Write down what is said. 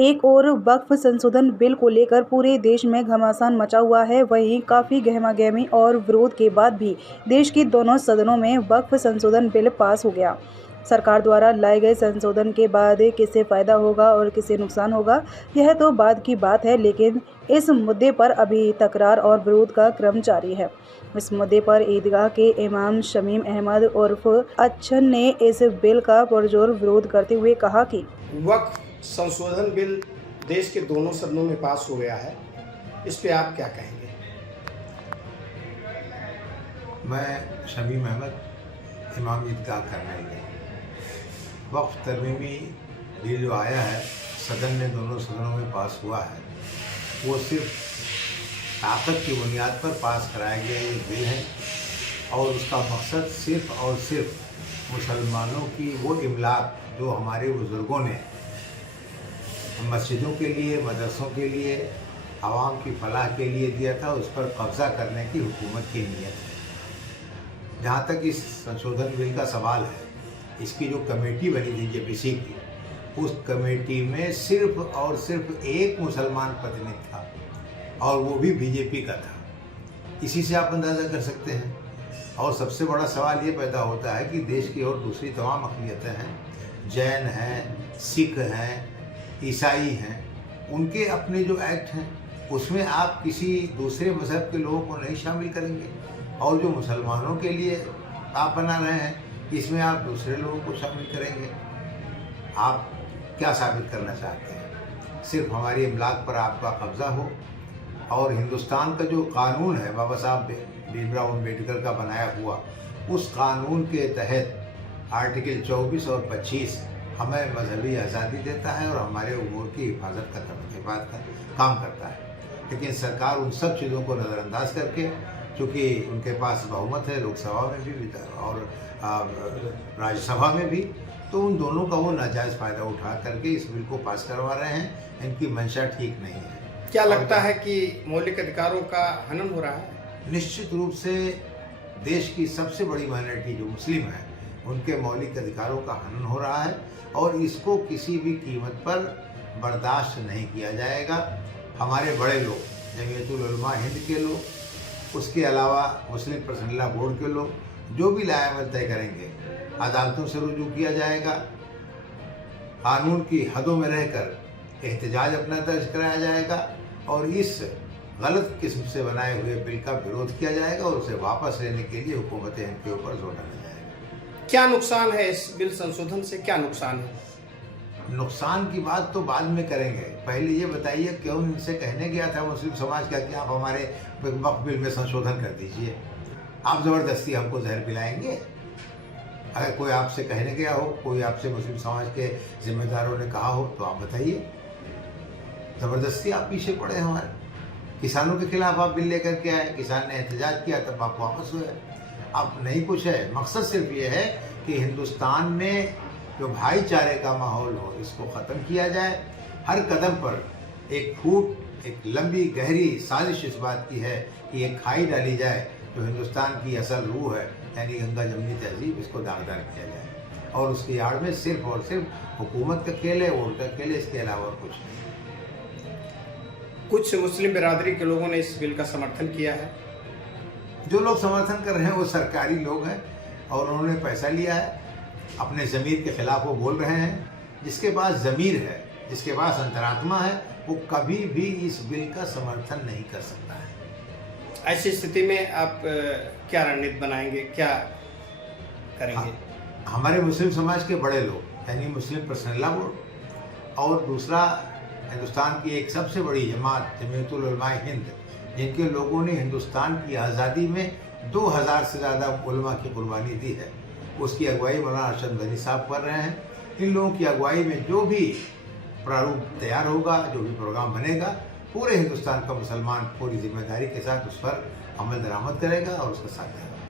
एक और वक्फ संशोधन बिल को लेकर पूरे देश में घमासान मचा हुआ है। वहीं काफ़ी गहमागहमी और विरोध के बाद भी देश के दोनों सदनों में वक्फ संशोधन बिल पास हो गया। सरकार द्वारा लाए गए संशोधन के बाद किसे फ़ायदा होगा और किसे नुकसान होगा, यह तो बाद की बात है, लेकिन इस मुद्दे पर अभी तकरार और विरोध का क्रम जारी है। इस मुद्दे पर ईदगाह के इमाम शमीम अहमद उर्फ अच्छन ने इस बिल का पुरजोर विरोध करते हुए कहा कि वक्फ संशोधन बिल देश के दोनों सदनों में पास हो गया है, इस पे आप क्या कहेंगे? मैं शमीम अहमद, इमाम ईदगाह करने वक्फ तरमीमी बिल जो आया है सदन में, दोनों सदनों में पास हुआ है, वो सिर्फ ताकत की बुनियाद पर पास कराया गया एक बिल है और उसका मकसद सिर्फ और सिर्फ मुसलमानों की वो इमलाक जो हमारे बुज़ुर्गों ने मस्जिदों के लिए, मदरसों के लिए, आवाम की फलाह के लिए दिया था, उस पर कब्ज़ा करने की हुकूमत की नीयत है। जहाँ तक इस संशोधन बिल का सवाल है, इसकी जो कमेटी बनी थी जेपीसी की, उस कमेटी में सिर्फ और सिर्फ एक मुसलमान प्रतिनिधि था और वो भी बीजेपी का था। इसी से आप अंदाज़ा कर सकते हैं। और सबसे बड़ा सवाल ये पैदा होता है कि देश की और दूसरी तमाम अक़लियतें हैं, जैन हैं, सिख हैं, ईसाई हैं, उनके अपने जो एक्ट हैं उसमें आप किसी दूसरे मज़हब के लोगों को नहीं शामिल करेंगे, और जो मुसलमानों के लिए आप बना रहे हैं इसमें आप दूसरे लोगों को शामिल करेंगे। आप क्या साबित करना चाहते हैं? सिर्फ हमारी इमलाक पर आपका कब्ज़ा हो। और हिंदुस्तान का जो कानून है बाबा साहब भीमराव अम्बेडकर का बनाया हुआ, उस कानून के तहत आर्टिकल 24 और 25 हमें मजहबी आज़ादी देता है और हमारे उमूर की हिफाजत का काम करता है। लेकिन सरकार उन सब चीज़ों को नज़रअंदाज करके, चूँकि उनके पास बहुमत है लोकसभा में भी और राज्यसभा में भी, तो उन दोनों का वो नाजायज़ फ़ायदा उठा करके इस बिल को पास करवा रहे हैं। इनकी मंशा ठीक नहीं है। क्या लगता है कि मौलिक अधिकारों का हनन हो रहा है? निश्चित रूप से देश की सबसे बड़ी माइनॉरिटी जो मुस्लिम है, उनके मौलिक अधिकारों का हनन हो रहा है और इसको किसी भी कीमत पर बर्दाश्त नहीं किया जाएगा। हमारे बड़े लोग, जमीयतुल उलमा हिंद के लोग, उसके अलावा मुस्लिम पर्सनल लॉ बोर्ड के लोग, जो भी लायामत तय करेंगे अदालतों से रुजू किया जाएगा। कानून की हदों में रहकर एहतजाज अपना दर्ज कराया जाएगा और इस गलत किस्म से बनाए हुए बिल का विरोध किया जाएगा और उसे वापस लेने के लिए हुकूमत हिंद के ऊपर जोर डाला जाएगा। क्या नुकसान है इस बिल संशोधन से? क्या नुकसान है? नुकसान की बात तो बाद में करेंगे। पहले ये बताइए, क्यों इनसे कहने गया था मुस्लिम समाज का कि आप हमारे वक्फ बिल में संशोधन कर दीजिए? आप ज़बरदस्ती हमको जहर पिलाएंगे? अगर कोई आपसे कहने गया हो, कोई आपसे मुस्लिम समाज के जिम्मेदारों ने कहा हो, तो आप बताइए। ज़बरदस्ती आप पीछे पड़े हमारे। किसानों के खिलाफ आप बिल लेकर के आए, किसान ने एहतजाज किया, तब आप वापस हुए। अब नहीं कुछ है, मकसद सिर्फ ये है कि हिंदुस्तान में जो भाईचारे का माहौल हो, इसको ख़त्म किया जाए। हर कदम पर एक फूट, एक लंबी गहरी साजिश इस बात की है कि एक खाई डाली जाए जो हिंदुस्तान की असल रूह है, यानी गंगा जमनी तहजीब, इसको दागदार किया जाए। और उसकी आड़ में सिर्फ और सिर्फ हुकूमत का खेल है, वोट का खेल है, इसके अलावा और कुछ नहीं। कुछ मुस्लिम बिरादरी के लोगों ने इस बिल का समर्थन किया है। जो लोग समर्थन कर रहे हैं वो सरकारी लोग हैं और उन्होंने पैसा लिया है, अपने ज़मीर के खिलाफ वो बोल रहे हैं। जिसके पास ज़मीर है, जिसके पास अंतरात्मा है, वो कभी भी इस बिल का समर्थन नहीं कर सकता है। ऐसी स्थिति में आप क्या रणनीति बनाएंगे, क्या करेंगे? हमारे मुस्लिम समाज के बड़े लोग, यानी मुस्लिम पर्सनल लॉ बोर्ड, और दूसरा हिंदुस्तान की एक सबसे बड़ी जमात जमीयतुल उलमा हिंद, जिनके लोगों ने हिंदुस्तान की आज़ादी में 2000 से ज़्यादा उलमा की कुर्बानी दी है, उसकी अगुवाई मौलाना अरशद मदनी साहब कर रहे हैं। इन लोगों की अगुवाई में जो भी प्रारूप तैयार होगा, जो भी प्रोग्राम बनेगा, पूरे हिंदुस्तान का मुसलमान पूरी जिम्मेदारी के साथ उस पर अमल दरामद करेगा और उसका साथ देगा।